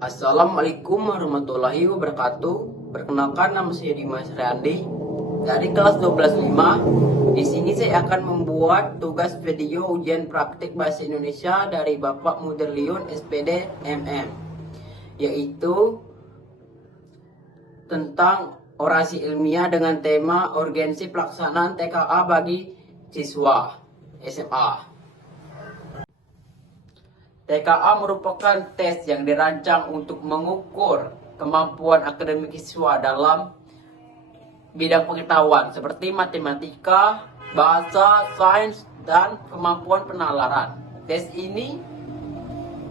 Assalamualaikum warahmatullahi wabarakatuh. Perkenalkan, nama saya Dimas Randi dari kelas 12.5. Di sini saya akan membuat tugas video ujian praktik bahasa Indonesia dari Bapak Muderliun SPD MM, yaitu tentang orasi ilmiah dengan tema urgensi pelaksanaan TKA bagi siswa SMA. TKA merupakan tes yang dirancang untuk mengukur kemampuan akademik siswa dalam bidang pengetahuan seperti matematika, bahasa, sains, dan kemampuan penalaran. Tes ini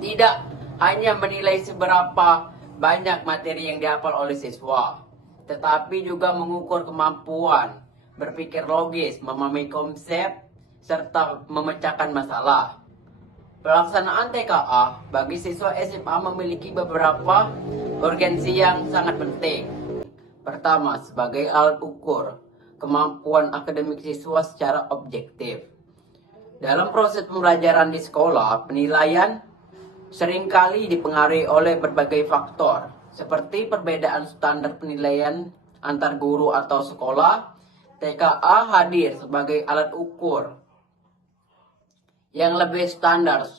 tidak hanya menilai seberapa banyak materi yang dihafal oleh siswa, tetapi juga mengukur kemampuan berpikir logis, memahami konsep, serta memecahkan masalah. Pelaksanaan TKA bagi siswa SMA memiliki beberapa urgensi yang sangat penting. Pertama, sebagai alat ukur kemampuan akademik siswa secara objektif. Dalam proses pembelajaran di sekolah, penilaian seringkali dipengaruhi oleh berbagai faktor, seperti perbedaan standar penilaian antar guru atau sekolah. TKA hadir sebagai alat ukur yang lebih standar,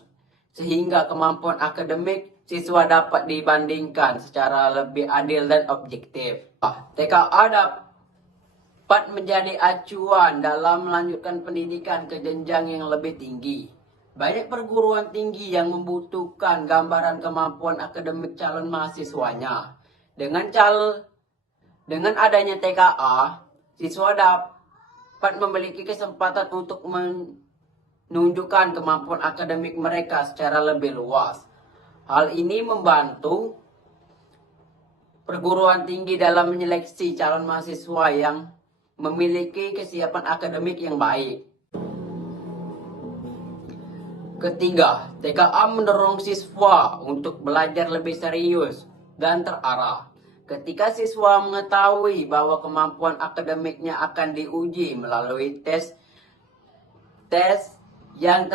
sehingga kemampuan akademik siswa dapat dibandingkan secara lebih adil dan objektif. TKA dapat menjadi acuan dalam melanjutkan pendidikan ke jenjang yang lebih tinggi. Banyak perguruan tinggi yang membutuhkan gambaran kemampuan akademik calon mahasiswanya. Dengan adanya TKA, siswa dapat memiliki kesempatan untuk menunjukkan kemampuan akademik mereka secara lebih luas. Hal ini membantu perguruan tinggi dalam menyeleksi calon mahasiswa yang memiliki kesiapan akademik yang baik. Ketiga, TKA mendorong siswa untuk belajar lebih serius dan terarah. Ketika siswa mengetahui bahwa kemampuan akademiknya akan diuji melalui tes yang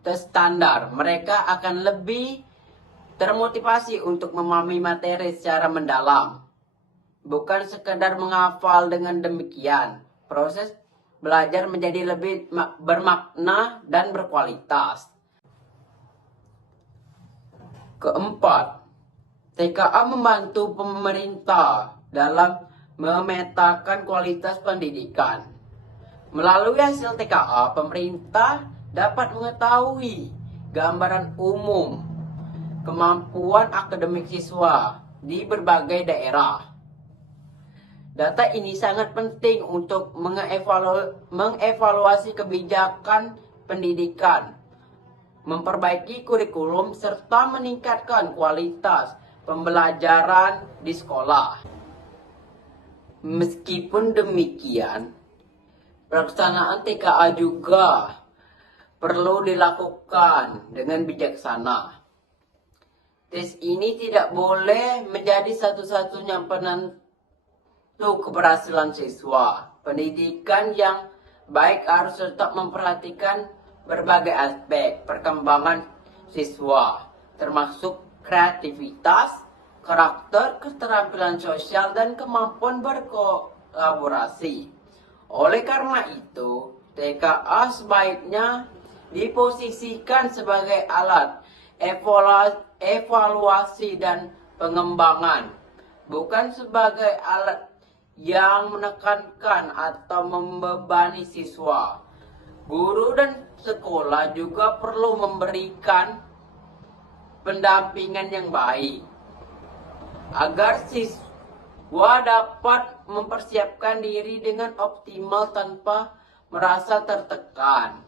terstandar, mereka akan lebih termotivasi untuk memahami materi secara mendalam. Bukan sekedar menghafal. Dengan demikian, proses belajar menjadi lebih bermakna dan berkualitas. Keempat, TKA membantu pemerintah dalam memetakan kualitas pendidikan. Melalui hasil TKA, pemerintah dapat mengetahui gambaran umum kemampuan akademik siswa di berbagai daerah. Data ini sangat penting untuk mengevaluasi kebijakan pendidikan, memperbaiki kurikulum, serta meningkatkan kualitas pembelajaran di sekolah. Meskipun demikian, pelaksanaan TKA juga perlu dilakukan dengan bijaksana. Tes ini tidak boleh menjadi satu-satunya penentu keberhasilan siswa. Pendidikan yang baik harus tetap memperhatikan berbagai aspek perkembangan siswa, termasuk kreativitas, karakter, keterampilan sosial, dan kemampuan berkolaborasi. Oleh karena itu, TKA sebaiknya diposisikan sebagai alat evaluasi dan pengembangan, bukan sebagai alat yang menekankan atau membebani siswa. Guru dan sekolah juga perlu memberikan pendampingan yang baik agar siswa dapat mempersiapkan diri dengan optimal tanpa merasa tertekan.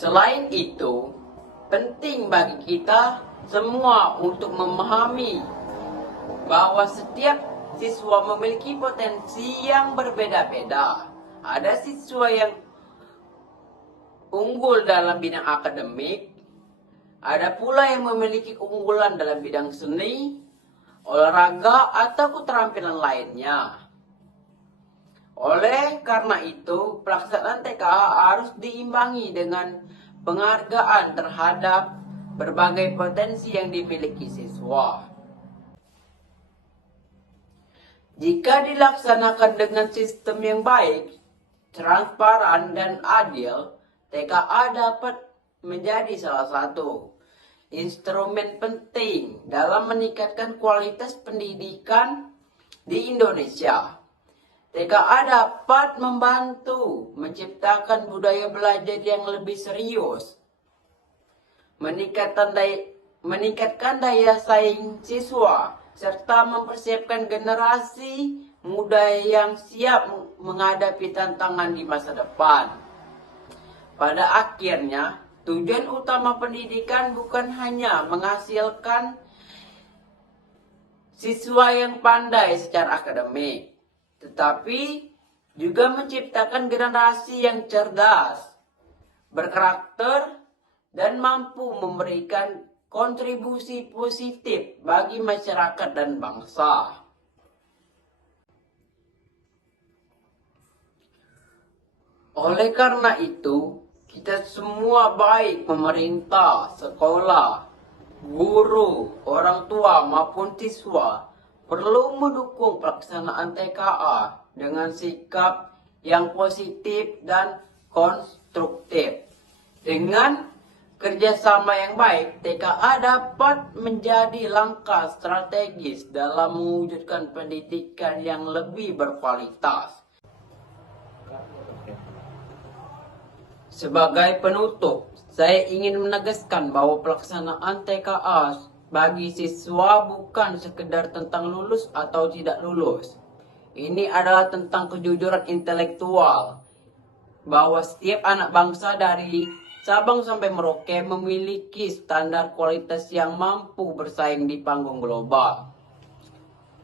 Selain itu, penting bagi kita semua untuk memahami bahwa setiap siswa memiliki potensi yang berbeda-beda. Ada siswa yang unggul dalam bidang akademik, ada pula yang memiliki keunggulan dalam bidang seni, olahraga, atau keterampilan lainnya. Oleh karena itu, pelaksanaan TKA harus diimbangi dengan penghargaan terhadap berbagai potensi yang dimiliki siswa. Jika dilaksanakan dengan sistem yang baik, transparan, dan adil, TKA dapat menjadi salah satu instrumen penting dalam meningkatkan kualitas pendidikan di Indonesia. TKA dapat membantu menciptakan budaya belajar yang lebih serius, meningkatkan daya saing siswa, serta mempersiapkan generasi muda yang siap menghadapi tantangan di masa depan. Pada akhirnya, tujuan utama pendidikan bukan hanya menghasilkan siswa yang pandai secara akademik, tetapi juga menciptakan generasi yang cerdas, berkarakter, dan mampu memberikan kontribusi positif bagi masyarakat dan bangsa. Oleh karena itu, kita semua baik pemerintah, sekolah, guru, orang tua maupun siswa perlu mendukung pelaksanaan TKA dengan sikap yang positif dan konstruktif. Dengan kerjasama yang baik, TKA dapat menjadi langkah strategis dalam mewujudkan pendidikan yang lebih berkualitas. Sebagai penutup, saya ingin menegaskan bahwa pelaksanaan TKA bagi siswa bukan sekedar tentang lulus atau tidak lulus. Ini adalah tentang kejujuran intelektual, bahwa setiap anak bangsa dari Sabang sampai Merauke memiliki standar kualitas yang mampu bersaing di panggung global.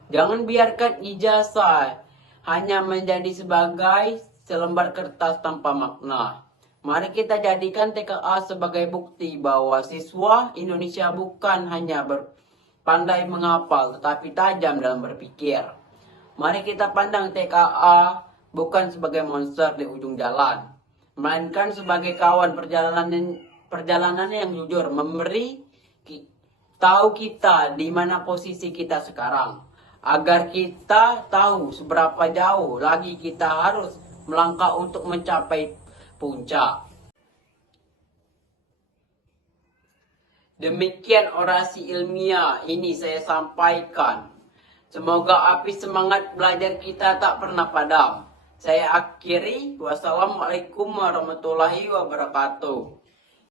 Jangan biarkan ijazah hanya menjadi sebagai selembar kertas tanpa makna. Mari kita jadikan TKA sebagai bukti bahwa siswa Indonesia bukan hanya pandai menghafal, tetapi tajam dalam berpikir. Mari kita pandang TKA bukan sebagai monster di ujung jalan, melainkan sebagai kawan perjalanan yang jujur, memberi tahu kita di mana posisi kita sekarang, agar kita tahu seberapa jauh lagi kita harus melangkah untuk mencapai puncak. Demikian orasi ilmiah ini saya sampaikan. Semoga api semangat belajar kita tak pernah padam. Saya akhiri. Wassalamualaikum warahmatullahi wabarakatuh.